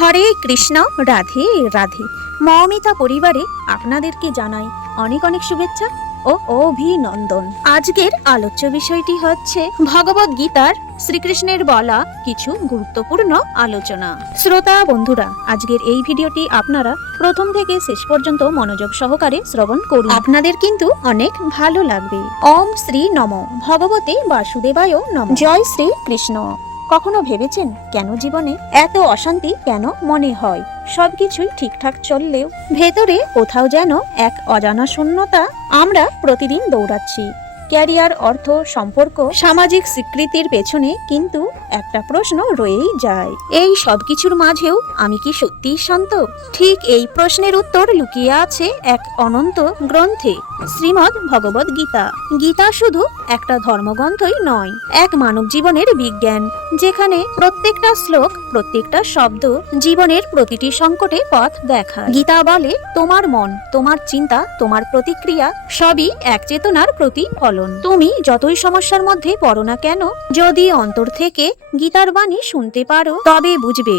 হরে কৃষ্ণ, রাধে রাধে। মৌমিতা পরিবারে আপনাদেরকে জানাই অনেক অনেক শুভেচ্ছা ও অভিনন্দন। আজকের আলোচ্য বিষয়টি হচ্ছে ভগবদ গীতার শ্রীকৃষ্ণের বলা কিছু গুরুত্বপূর্ণ আলোচনা। শ্রোতা বন্ধুরা, আজকের এই ভিডিওটি আপনারা প্রথম থেকে শেষ পর্যন্ত মনোযোগ সহকারে শ্রবণ করুন, আপনাদের কিন্তু অনেক ভালো লাগবে। ওম শ্রী নম ভগবতে বাসুদেবায় নম। জয় শ্রী কৃষ্ণ। কখনো ভেবেছেন কেন জীবনে এত অশান্তি কেন মনে হয়? সবকিছুই ঠিকঠাক চললেও ভেতরে কোথাও যেন এক অজানা শূন্যতা। আমরা প্রতিদিন দৌড়াচ্ছি ক্যারিয়ার, অর্থ, সম্পর্ক, সামাজিক স্বীকৃতির পেছনে, কিন্তু একটা প্রশ্ন রয়েই যায়, এই সবকিছুর মাঝেও আমি কি সত্যিই শান্ত? ঠিক এই প্রশ্নের উত্তর লুকিয়ে আছে এক অনন্ত গ্রন্থে, শ্রীমদ্ ভগবদ গীতা। গীতা শুধু একটা ধর্মগ্রন্থই নয়, এক মানব জীবনের বিজ্ঞান, যেখানে প্রত্যেকটা শ্লোক, প্রত্যেকটা শব্দ জীবনের প্রতিটি সংকটে পথ দেখায়। গীতা বলে, তোমার মন, তোমার চিন্তা, তোমার প্রতিক্রিয়া সবই এক চেতনার প্রতিফলন। তুমি যতই সমস্যার মধ্যে পড়ো না কেন, যদি অন্তর থেকে গীতার বাণী শুনতে পারো, তবে বুঝবে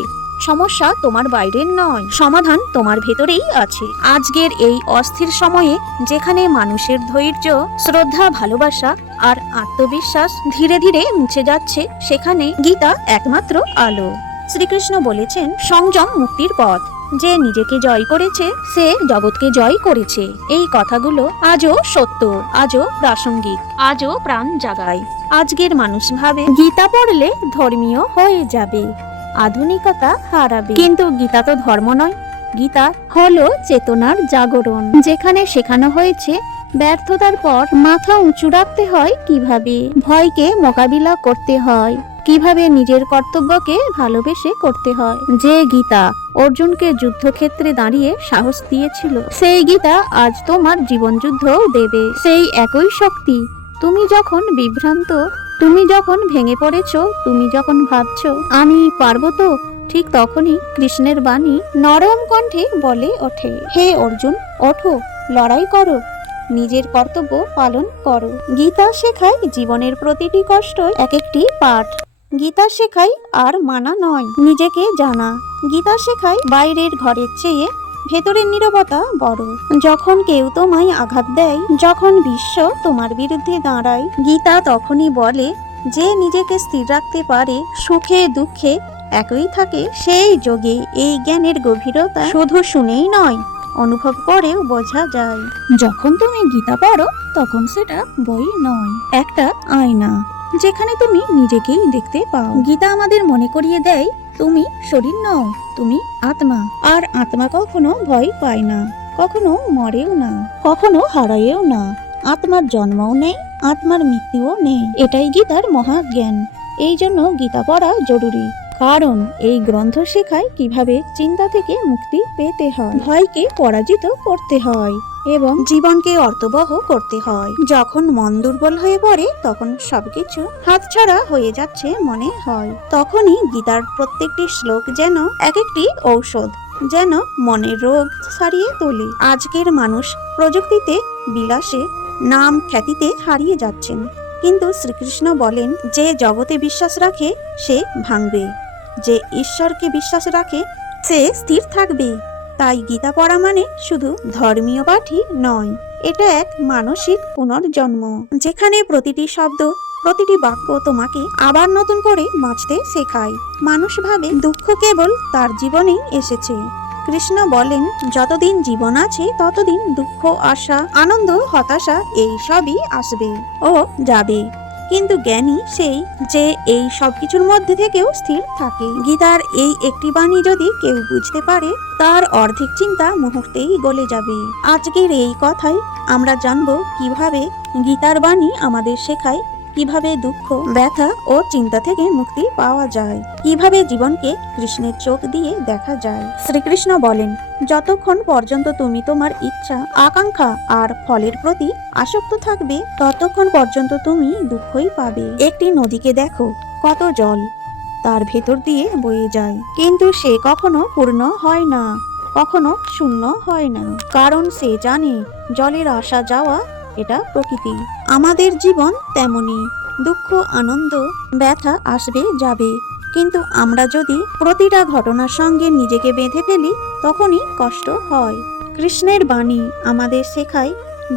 সমস্যা তোমার বাইরের নয়, সমাধান তোমার ভেতরেই আছে। আজকের এই অস্থির সময়ে, যেখানে মানুষের ধৈর্য, শ্রদ্ধা, ভালোবাসা আর আত্মবিশ্বাস ধীরে ধীরে মুছে যাচ্ছে, সেখানে গীতা একমাত্র আলো। শ্রীকৃষ্ণ বলেছেন, সংযম মুক্তির পথ, যে নিজেকে জয় করেছে সে জগৎকে জয় করেছে। এই কথাগুলো আজও সত্য, আজও প্রাসঙ্গিক, আজও প্রাণ জাগায়। আজকের মানুষ ভাবে গীতা পড়লে ধর্মীয় হয়ে যাবে, আধুনিকতা হারাবে, কিন্তু গীতা তো ধর্ম নয়। গীতা হলো চেতনার জাগরণ, যেখানে শেখানো হয়েছে ব্যর্থতার পর মাথা উঁচু রাখতে হয় কিভাবে, ভয়কে মোকাবিলা করতে হয় কিভাবে, নিজের কর্তব্যকে ভালোবেসে করতে হয়। যে গীতা অর্জুনকে যুদ্ধক্ষেত্রে দাঁড়িয়ে সাহস দিয়েছিল, সেই গীতা আজ তোমার জীবন যুদ্ধও দেবে। সেই একই শক্তি, তুমি যখন বিভ্রান্ত, তুমি যখন ভেঙে পড়েছো, তুমি যখন ভাবছো আমি পারবো তো, ঠিক তখনই কৃষ্ণের বাণী নরম কণ্ঠে বলে ওঠে, হে অর্জুন, ওঠো, লড়াই করো, নিজের কর্তব্য পালন করো। গীতা শেখায় জীবনের প্রতিটি কষ্ট এক একটি পাঠ। গীতা শেখায় আর মানা নয়, নিজেকে জানা। গীতা শেখায় বাইরের ঘরের চেয়ে ভেতরের নীরবতা বড়। যখন কেউ তোমায় আঘাত দেয়, যখন বিশ্ব তোমার বিরুদ্ধে দাঁড়ায়, গীতা তখনই বলে, যে নিজেকে স্থির রাখতে পারে, সুখে দুঃখে একই থাকে, সেই যোগে। এই জ্ঞানের গভীরতা শুধু শুনেই নয়, অনুভব করেও বোঝা যায়। যখন তুমি গীতা পড়ো, তখন সেটা বই নয়, একটা আয়না, যেখানে তুমি নিজেকেই দেখতে পাও। গীতা আমাদের মনে করিয়ে দেয়, তুমি শরীর নও, তুমি আত্মা, আর আত্মা কখনো ভয় পায় না, কখনো মরেও না, কখনো হারায়ও না। আত্মার জন্মও নেই, আত্মার মৃত্যুও নেই। এটাই গীতার মহাজ্ঞান। এই জন্য গীতা পড়া জরুরি, কারণ এই গ্রন্থ শেখায় কিভাবে চিন্তা থেকে মুক্তি পেতে হয়, ভয়কে পরাজিত করতে হয় এবং জীবনকে অর্থবহ করতে হয়। যখন মন দুর্বল হয়ে পড়ে, তখন সবকিছু হাতছাড়া হয়ে যাচ্ছে মনে হয়, তখনই গীতার প্রত্যেকটি শ্লোক যেন এক একটি ঔষধ, যেন মনের রোগ সারিয়ে তোলে। আজকের মানুষ প্রযুক্তিতে, বিলাসে, নাম খ্যাতিতে হারিয়ে যাচ্ছেন, কিন্তু শ্রীকৃষ্ণ বলেন, যে জগতে বিশ্বাস রাখে সে ভাঙবে, যে ঈশ্বরকে বিশ্বাস রাখে সে স্থির থাকবে। তাই গীতা পড়া মানে শুধু ধর্মীয় পাঠই নয়, এটা এক মানসিক পুনর্জন্ম, যেখানে প্রতিটি শব্দ, প্রতিটি বাক্য তোমাকে আবার নতুন করে বাঁচতে শেখায়। মানুষ ভাবে দুঃখ কেবল তার জীবনেই এসেছে। কৃষ্ণ বলেন, যতদিন জীবন আছে ততদিন দুঃখ, আশা, আনন্দ, হতাশা এই সবই আসবে ও যাবে, কিন্তু জ্ঞানী সেই যে এই সবকিছুর মধ্যে থেকেও স্থির থাকে। গীতার এই একটি বাণী যদি কেউ বুঝতে পারে, তার অর্ধেক চিন্তা মুহূর্তেই গলে যাবে। আজকের এই কথায় আমরা জানবো কিভাবে গীতার বাণী আমাদের শেখায় কিভাবে দুঃখ, ব্যথা ও চিন্তা থেকে মুক্তি পাওয়া যায়, কিভাবে জীবনকে কৃষ্ণের চোখ দিয়ে দেখা যায়। শ্রীকৃষ্ণ বলেন, যতক্ষণ পর্যন্ত তুমি তোমার ইচ্ছা, আকাঙ্ক্ষা আর ফলের প্রতি আসক্ত থাকবে, ততক্ষণ পর্যন্ত তুমি দুঃখই পাবে। একটি নদীকে দেখো, কত জল তার ভেতর দিয়ে বয়ে যায়, কিন্তু সে কখনো পূর্ণ হয় না, কখনো শূন্য হয় না, কারণ সে জানে জলের আসা যাওয়া এটা প্রকৃতি। আমাদের জীবন তেমনি, দুঃখ, আনন্দ, ব্যথা আসবে যাবে, কিন্তু আমরা যদি প্রতিটা ঘটনার সঙ্গে নিজেকে বেঁধে ফেলি তখনই কষ্ট হয়। কৃষ্ণের বাণী আমাদের শেখায়,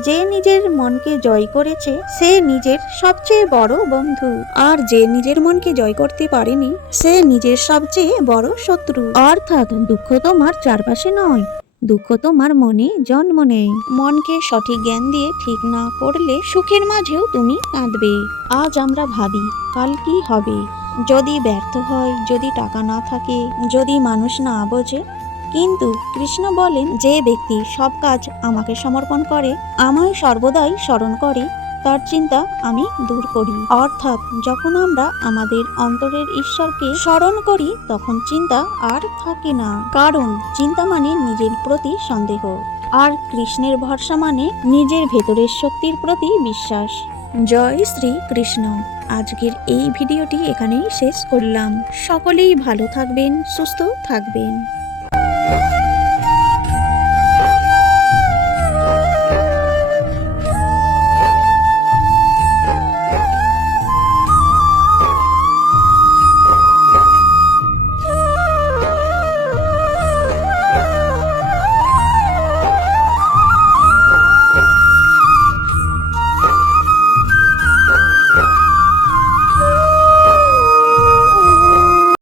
যে নিজের মনকে জয় করেছে সে নিজের সবচেয়ে বড় বন্ধু, আর যে নিজের মনকে জয় করতে পারেনি সে নিজের সবচেয়ে বড় শত্রু। অর্থাৎ দুঃখ তোমার চারপাশে নয়, দুঃখ তোমার মনে জন্ম নেয়। মনকে সঠিক জ্ঞান দিয়ে ঠিক না করলে সুখের মাঝেও তুমি কাঁদবে। আজ আমরা ভাবি কাল কি হবে, যদি ব্যর্থ হয়, যদি টাকা না থাকে, যদি মানুষ না বোঝে। কিন্তু কৃষ্ণ বলেন, যে ব্যক্তি সব কাজ আমাকে সমর্পণ করে, আমায় সর্বদাই স্মরণ করে, তার চিন্তা আমি দূর করি। অর্থাৎ যখন আমরা আমাদের অন্তরের ঈশ্বরকে স্মরণ করি তখন চিন্তা আর থাকে না, কারণ চিন্তা মানে নিজের প্রতি সন্দেহ, আর কৃষ্ণের ভরসা মানে নিজের ভেতরের শক্তির প্রতি বিশ্বাস। জয় শ্রী কৃষ্ণ। আজকের এই ভিডিওটি এখানেই শেষ করলাম। সকলেই ভালো থাকবেন, সুস্থ থাকবেন।